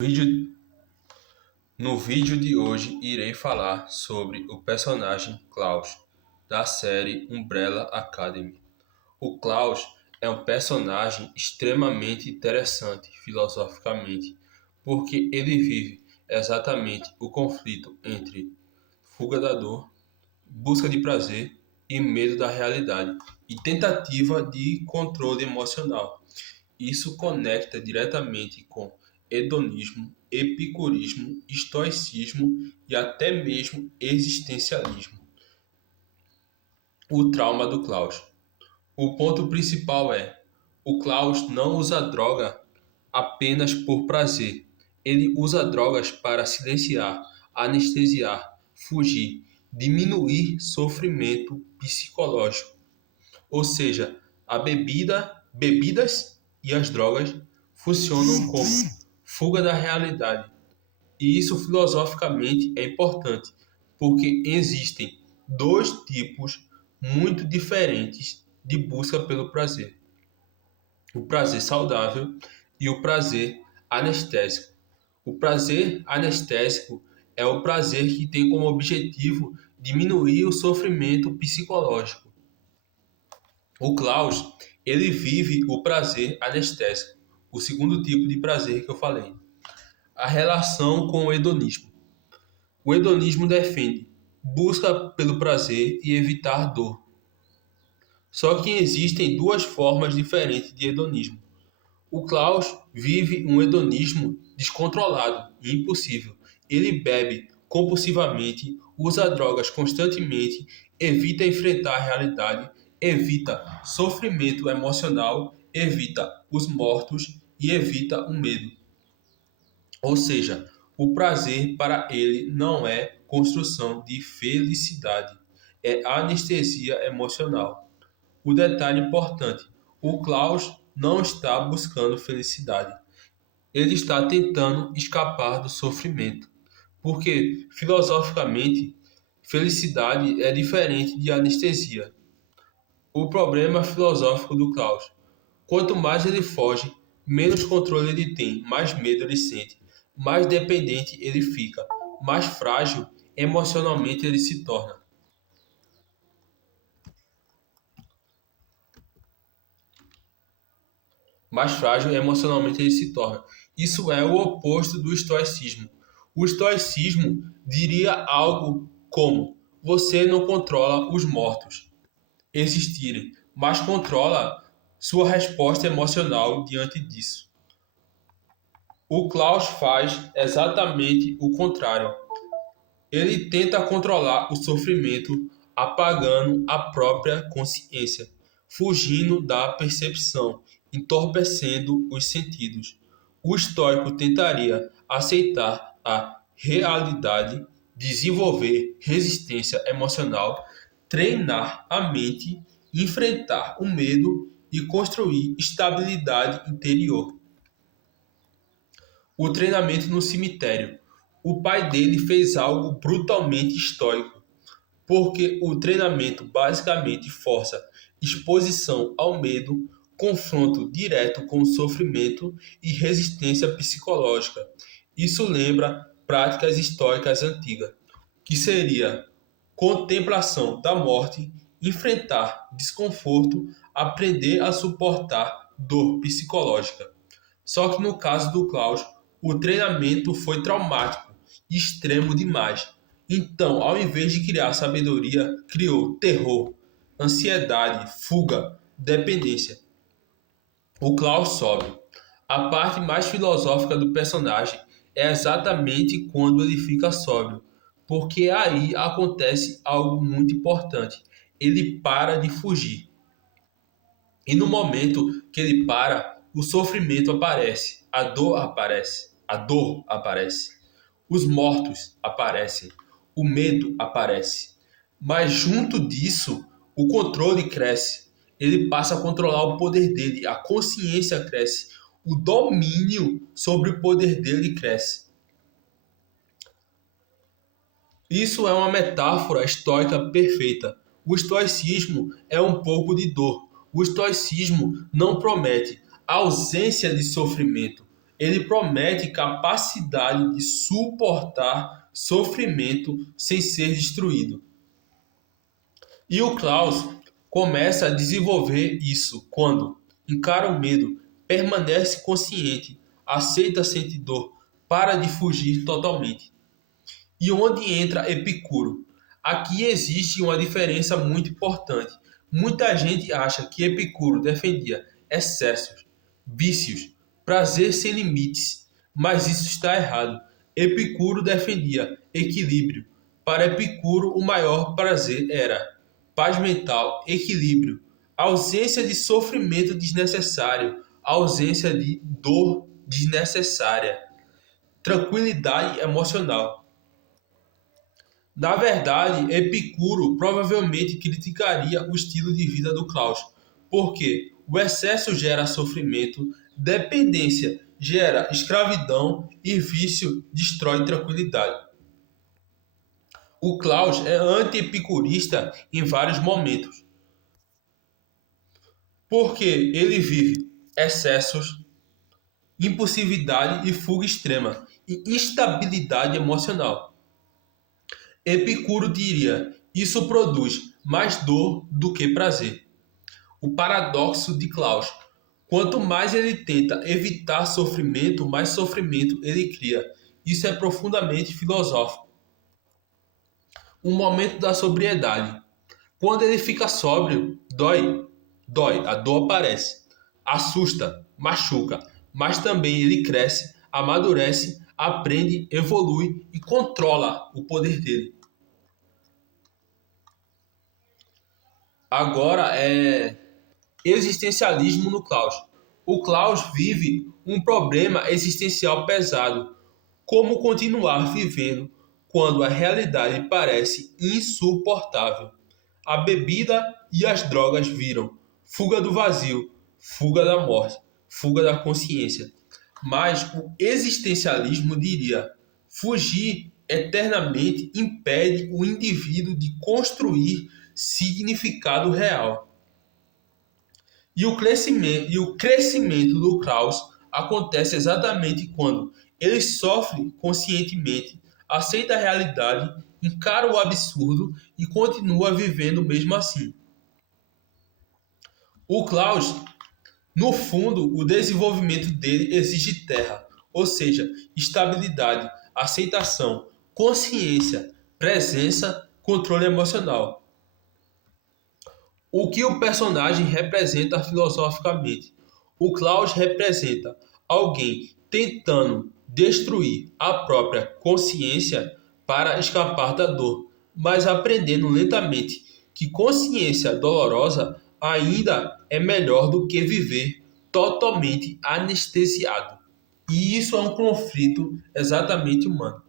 Vídeo- No vídeo de hoje irei falar sobre o personagem Klaus, da série Umbrella Academy. O Klaus é um personagem extremamente interessante filosoficamente, porque ele vive exatamente o conflito entre fuga da dor, busca de prazer e medo da realidade, e tentativa de controle emocional. Isso conecta diretamente com hedonismo, epicurismo, estoicismo e até mesmo existencialismo. O trauma do Klaus. O ponto principal é: o Klaus não usa droga apenas por prazer. Ele usa drogas para silenciar, anestesiar, fugir, diminuir sofrimento psicológico. Ou seja, bebidas e as drogas funcionam como fuga da realidade. E isso filosoficamente é importante, porque existem dois tipos muito diferentes de busca pelo prazer: o prazer saudável e o prazer anestésico. O prazer anestésico é o prazer que tem como objetivo diminuir o sofrimento psicológico. O Klaus, ele vive o prazer anestésico, o segundo tipo de prazer que eu falei. A relação com o hedonismo. O hedonismo defende busca pelo prazer e evitar dor. Só que existem duas formas diferentes de hedonismo. O Klaus vive um hedonismo descontrolado e impossível. Ele bebe compulsivamente, usa drogas constantemente, evita enfrentar a realidade, evita sofrimento emocional, evita os mortos e evita o medo. Ou seja, o prazer para ele não é construção de felicidade, é anestesia emocional. O detalhe importante: o Klaus não está buscando felicidade. Ele está tentando escapar do sofrimento. Porque, filosoficamente, felicidade é diferente de anestesia. O problema filosófico do Klaus: quanto mais ele foge, menos controle ele tem, mais medo ele sente, mais dependente ele fica, mais frágil emocionalmente ele se torna. Mais frágil emocionalmente ele se torna. Isso é o oposto do estoicismo. O estoicismo diria algo como: você não controla os mortos existirem, mas controla sua resposta emocional diante disso. O Klaus faz exatamente o contrário. Ele tenta controlar o sofrimento apagando a própria consciência, fugindo da percepção, entorpecendo os sentidos. O estoico tentaria aceitar a realidade, desenvolver resistência emocional, treinar a mente, enfrentar o medo e construir estabilidade interior. O treinamento no cemitério. O pai dele fez algo brutalmente estoico, porque o treinamento basicamente força exposição ao medo, confronto direto com o sofrimento e resistência psicológica. Isso lembra práticas estoicas antigas, que seria contemplação da morte, enfrentar desconforto, aprender a suportar dor psicológica. Só que no caso do Klaus, o treinamento foi traumático, extremo demais. Então, ao invés de criar sabedoria, criou terror, ansiedade, fuga, dependência. O Klaus sobe. A parte mais filosófica do personagem é exatamente quando ele fica sóbrio, porque aí acontece algo muito importante. Ele para de fugir. E no momento que ele para, o sofrimento aparece, a dor aparece, os mortos aparecem, o medo aparece. Mas junto disso, o controle cresce. Ele passa a controlar o poder dele, a consciência cresce, o domínio sobre o poder dele cresce. Isso é uma metáfora estoica perfeita. O estoicismo é um pouco de dor. O estoicismo não promete ausência de sofrimento, ele promete capacidade de suportar sofrimento sem ser destruído. E o Klaus começa a desenvolver isso quando encara o medo, permanece consciente, aceita sentir dor, para de fugir totalmente. E onde entra Epicuro? Aqui existe uma diferença muito importante. Muita gente acha que Epicuro defendia excessos, vícios, prazer sem limites, mas isso está errado. Epicuro defendia equilíbrio. Para Epicuro, o maior prazer era paz mental, equilíbrio, ausência de sofrimento desnecessário, ausência de dor desnecessária, tranquilidade emocional. Na verdade, Epicuro provavelmente criticaria o estilo de vida do Klaus, porque o excesso gera sofrimento, dependência gera escravidão e vício destrói tranquilidade. O Klaus é anti-epicurista em vários momentos, porque ele vive excessos, impulsividade e fuga extrema e instabilidade emocional. Epicuro diria: isso produz mais dor do que prazer. O paradoxo de Klaus: quanto mais ele tenta evitar sofrimento, mais sofrimento ele cria. Isso é profundamente filosófico. Um momento da sobriedade. Quando ele fica sóbrio, dói, a dor aparece, assusta, machuca, mas também ele cresce, amadurece, aprende, evolui e controla o poder dele. Agora é existencialismo no Klaus. O Klaus vive um problema existencial pesado. Como continuar vivendo quando a realidade parece insuportável? A bebida e as drogas viram fuga do vazio, fuga da morte, fuga da consciência. Mas o existencialismo diria: fugir eternamente impede o indivíduo de construir significado real. E o crescimento do Klaus acontece exatamente quando ele sofre conscientemente, aceita a realidade, encara o absurdo e continua vivendo mesmo assim. O Klaus, no fundo, o desenvolvimento dele exige terra, ou seja, estabilidade, aceitação, consciência, presença, controle emocional. O que o personagem representa filosoficamente? O Klaus representa alguém tentando destruir a própria consciência para escapar da dor, mas aprendendo lentamente que consciência dolorosa ainda é melhor do que viver totalmente anestesiado. E isso é um conflito exatamente humano.